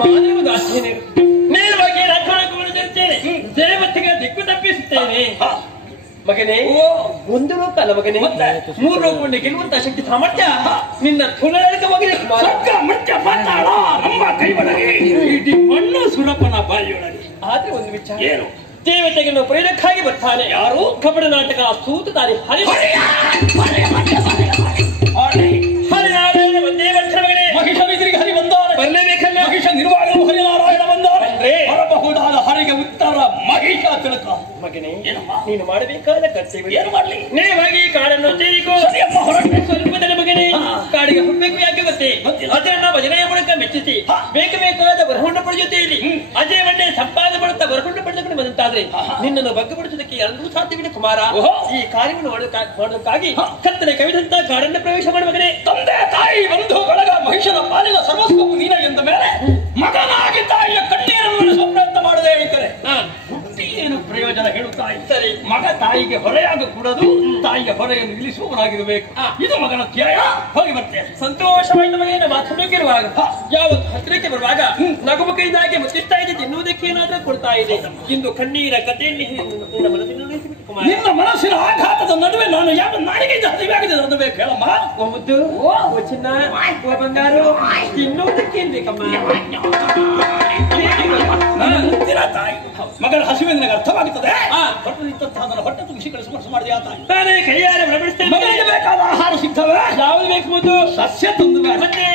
ಮಾನವ ದಾಸ್ಯನೇ ನೇರವಾಗಿ ರಾಜ್ಯವನ್ನು ತರುತ್ತೇನೆ, ದೇವತೆಗೆ ದಿಕ್ಕು ತಪ್ಪಿಸುತ್ತೇನೆ. ಮಗನೇ, ಒಂದು ಲೋಕ ಅಲ್ಲ ಮಗನೇ, ಮೂರು ಲೋಕವನ್ನು ಗೆಲ್ಲುವಂತ ಶಕ್ತಿ ಸಾಮರ್ಥ್ಯ ನಿನ್ನ ತುಲಕ ಮಗನೇ. ಇಡೀ ಮಣ್ಣು ಸುರಪನ ಬಾಯಿಯೊಳಗೆ. ಆದ್ರೆ ಒಂದು ವಿಚಾರ, ಏನು? ದೇವತೆಗಳನ್ನು ಪ್ರೇರಕ್ಕಾಗಿ ಬರ್ತಾನೆ ಯಾರು? ಕಪಟ ನಾಟಕ ಸೂತ ತಾರಿ ಹರಿನಾರಾಯಣ ಒಂದೇ ವರ್ಷ ಮಗನೇ. ಮಹಿಷ ಬಿದಿರಿಗೆ ಹರಿ ಬಂದವರೆ ಬರಲೇಬೇಕಲ್ಲ. ಮಹಿಷ ನಿರ್ವಾಹಕರು ಹರಿನಾರಾಯಣ ಬಂದವರೆ ಬರಬಹುದಾದ ಹರಿಗೆ ಉತ್ತರ ಮಹಿಷ ತಿಳಕ. ಮಗನೇ, ನೀನು ಮಾಡಬೇಕಾದ ಕರ್ತವ್ಯ ಏನು ಮಾಡಲಿ? ನೇರವಾಗಿ ಕಾಡನ್ನು ಸೇರಿಕೋ. ಸ್ವಲ್ಪ ದಿನ ಮಗನೇ, ಕಾಡಿಗೆ ಹೋಗ್ಬೇಕು. ಯಾಕೆ ಗೊತ್ತೇ? ಅದನ್ನ ಭಜನೆಯ ಮೂಲಕ ಮೆಚ್ಚಿಸಿ ಬೇಕಾದ ಬರಹೊಂಡ ಪಡ ಜೊತೆಯಲ್ಲಿ ಅಜಯ ಬಂಡೆ ಸಂಪಾದನೆ ಮಾಡುತ್ತಾ ಬರಹೊಂಡ ಪಡೆದುಕೊಂಡು ಬಂದಂತಾದ್ರೆ ನಿನ್ನನ್ನು ಬಗ್ಗಪಡಿಸುವುದಕ್ಕೆ ಎಲ್ಲರೂ ಸಾಧ್ಯವಿದೆ ಕುಮಾರ. ಈ ಕಾರ್ಯವನ್ನು ಮಾಡೋದಕ್ಕಾಗಿ ಕತ್ತಲೆ ಕವಿದಂತ ಕಾಡನ್ನು ಪ್ರವೇಶ ಮಾಡುವ ಮಗನೇ. ತಂದೆ ತಾಯಿ ಬಂಧು ಬಳಗ ಮಹಿಷನ ಪಾಲಿನ ಸರ್ವಸ್ವವು ನೀನ ಎಂದ ಮೇಲೆ ಮಗನಾಗಿ ತಾಯಿಯ ಕಣ್ಣೀರನ್ನು ಸ್ವಪ್ರಯತ್ನ ಮಾಡದೇ ಇದ್ದರೆ ಏನು ಪ್ರಯೋಜನ ಹೇಳುತ್ತಾಯಿ? ಸರಿ, ಮಗ ತಾಯಿಗೆ ಹೊರೆಯಾಗಕೂಡದು, ತಾಯಿಯ ಹೊರೆಯನ್ನು ಇಳಿಸುವವನಾಗಿರಬೇಕು. ಇದು ಮಗನ ಧ್ಯೇಯ. ಹೋಗಿ ಬರ್ತೇನೆ. ಸಂತೋಷವಾದ ಮಗನ ಮಾತನಾಡುತ್ತಿರುವಾಗ ಯಾವತ್ತು ಹತ್ತಿರಕ್ಕೆ ಬರುವಾಗ ನಗುಮುಖಿಂದಾಗಿ ಮುಚ್ಚಿಸ್ತಾ ಇದೆ, ತಿನ್ನುವುದಕ್ಕೆ ಏನಾದ್ರೂ ಕೊಡ್ತಾ ಇದೆ. ಇಂದು ಕಣ್ಣೀರ ಕಥೆಯಲ್ಲಿ ನಿನ್ನ ಮನಸ್ಸಿನ ಆಘಾತದ ನಡುವೆ ನಾನು ಯಾವ ನಾಡಿಗೆ ಹರಿವಾಗಿದೆ ಅನ್ನಬೇಕು ಹೇಳಮ್ಮ. ಮುದ್ದು, ಓ ಚಿನ್ನ, ಓ ಬಂಗಾರು, ತಿನ್ನುವುದಕ್ಕೆ ಬೇಕಮ್ಮ. ತಾಯಿ ಮಗನ ಹಸಿವೆ ನನಗೆ ಅರ್ಥವಾಗುತ್ತದೆ. ನನ್ನ ಹೊಟ್ಟೆ ತುಂಬಿಸಿ ಕಳಿಸಿ ಮಾಡಿದೆ ಆ ತಾಯಿ. ಕೈಯಾರೆ ಮಗನಿಗೆ ಬೇಕಾದ ಆಹಾರ ಸಿಗ್ತವೆ. ಯಾವುದು ಬೇಕು? ಮುದ್ದು ಸಸ್ಯ ತಂದು ಮತ್ತೆ